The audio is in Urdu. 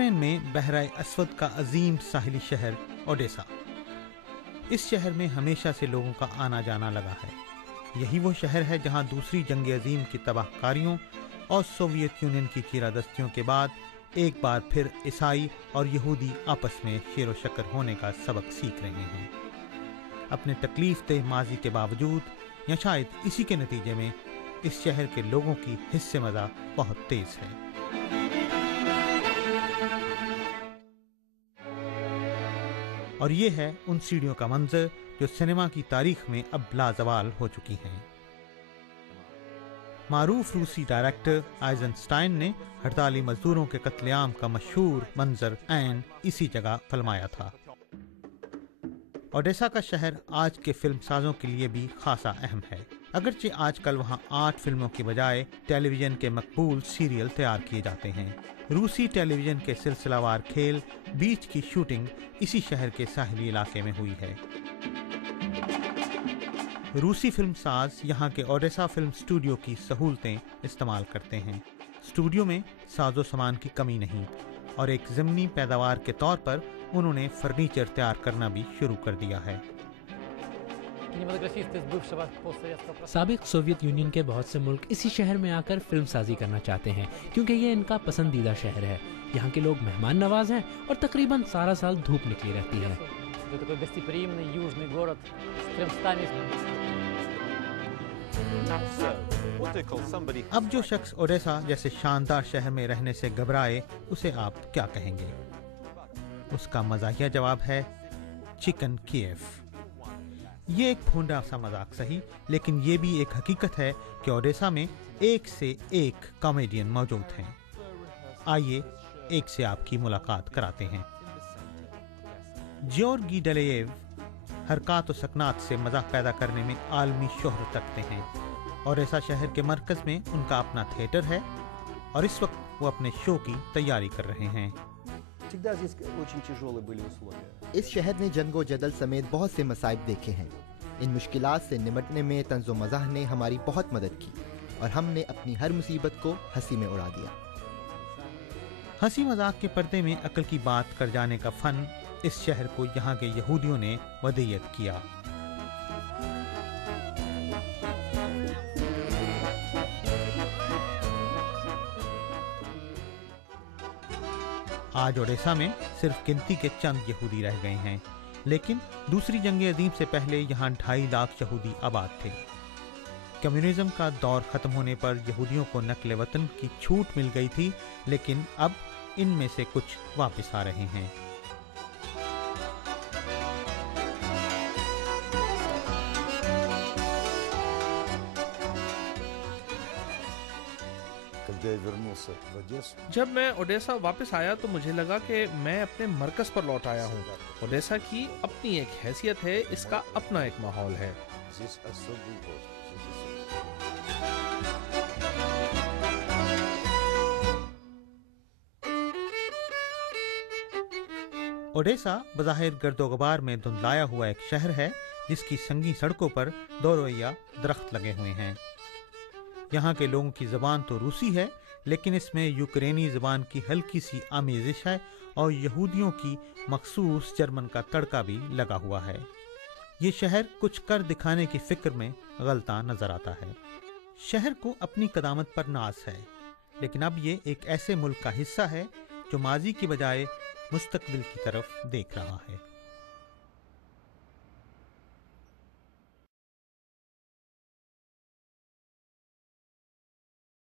یوکرین میں بحرۂ اسود کا عظیم ساحلی شہر اوڈیسا. اس شہر میں ہمیشہ سے لوگوں کا آنا جانا لگا ہے. یہی وہ شہر ہے جہاں دوسری جنگ عظیم کی تباہ کاریوں اور سوویت یونین کی چیرادستیوں کے بعد ایک بار پھر عیسائی اور یہودی آپس میں شیر و شکر ہونے کا سبق سیکھ رہے ہیں. اپنے تکلیف دہ ماضی کے باوجود یا شاید اسی کے نتیجے میں اس شہر کے لوگوں کی حس مزہ بہت تیز ہے. اور یہ ہے ان سیڑھیوں کا منظر جو سینما کی تاریخ میں اب لازوال ہو چکی ہیں. معروف روسی ڈائریکٹر آئزنسٹائن نے ہڑتالی مزدوروں کے قتل عام کا مشہور منظر عین اسی جگہ فلمایا تھا. اوڈیسا کا شہر آج کے فلم سازوں کے لیے بھی خاصا اہم ہے. اگرچہ آج کل وہاں آرٹ فلموں کی بجائے ٹیلی ویژن کے مقبول سیریل تیار کیے جاتے ہیں. روسی ٹیلی ویژن کے سلسلہ وار کھیل بیچ کی شوٹنگ اسی شہر کے ساحلی علاقے میں ہوئی ہے. روسی فلم ساز یہاں کے اوڈیسا فلم اسٹوڈیو کی سہولتیں استعمال کرتے ہیں. اسٹوڈیو میں ساز و سامان کی کمی نہیں اور ایک ضمنی پیداوار کے طور پر انہوں نے فرنیچر تیار کرنا بھی شروع کر دیا ہے. سابق سوویت یونین کے بہت سے ملک اسی شہر میں آ کر فلم سازی کرنا چاہتے ہیں کیونکہ یہ ان کا پسندیدہ شہر ہے. یہاں کے لوگ مہمان نواز ہیں اور تقریباً سارا سال دھوپ نکلی رہتی ہے. اب جو شخص اوڈیسا جیسے شاندار شہر میں رہنے سے گھبرائے اسے آپ کیا کہیں گے؟ اس کا مزاحیہ جواب ہے چکن کیف. یہ ایک پھونڈا سا مذاق سہی، لیکن یہ بھی ایک حقیقت ہے کہ اوڈیسا میں ایک سے ایک کامیڈین موجود ہیں. آئیے ایک سے آپ کی ملاقات کراتے ہیں. جیورگی ڈیلییو حرکات و سکنات سے مزاح پیدا کرنے میں عالمی شہرت رکھتے ہیں. اوڈیسا شہر کے مرکز میں ان کا اپنا تھیٹر ہے اور اس وقت وہ اپنے شو کی تیاری کر رہے ہیں. اس شہر نے جنگ و جدل سمیت بہت سے مصائب دیکھے ہیں. ان مشکلات سے نمٹنے میں طنز و مزاح نے ہماری بہت مدد کی اور ہم نے اپنی ہر مصیبت کو ہنسی میں اڑا دیا. ہنسی مذاق کے پردے میں عقل کی بات کر جانے کا فن اس شہر کو یہاں کے یہودیوں نے ودیعت کیا. آج اوڈیسا میں صرف گنتی کے چند یہودی رہ گئے ہیں، لیکن دوسری جنگ عظیم سے پہلے یہاں 2.5 لاکھ یہودی آباد تھے. کمیونزم کا دور ختم ہونے پر یہودیوں کو نقل وطن کی چھوٹ مل گئی تھی، لیکن اب ان میں سے کچھ واپس آ رہے ہیں. جب میں اوڈیسا واپس آیا تو مجھے لگا کہ میں اپنے مرکز پر لوٹ آیا ہوں. اوڈیسا کی اپنی ایک حیثیت ہے، اس کا اپنا ایک ماحول ہے. اوڈیسا بظاہر گرد و غبار میں دھندلایا ہوا ایک شہر ہے جس کی سنگی سڑکوں پر دو رویہ درخت لگے ہوئے ہیں. یہاں کے لوگوں کی زبان تو روسی ہے، لیکن اس میں یوکرینی زبان کی ہلکی سی آمیزش ہے اور یہودیوں کی مخصوص جرمن کا تڑکا بھی لگا ہوا ہے. یہ شہر کچھ کر دکھانے کی فکر میں غلطاں نظر آتا ہے. شہر کو اپنی قدامت پر ناز ہے، لیکن اب یہ ایک ایسے ملک کا حصہ ہے جو ماضی کی بجائے مستقبل کی طرف دیکھ رہا ہے.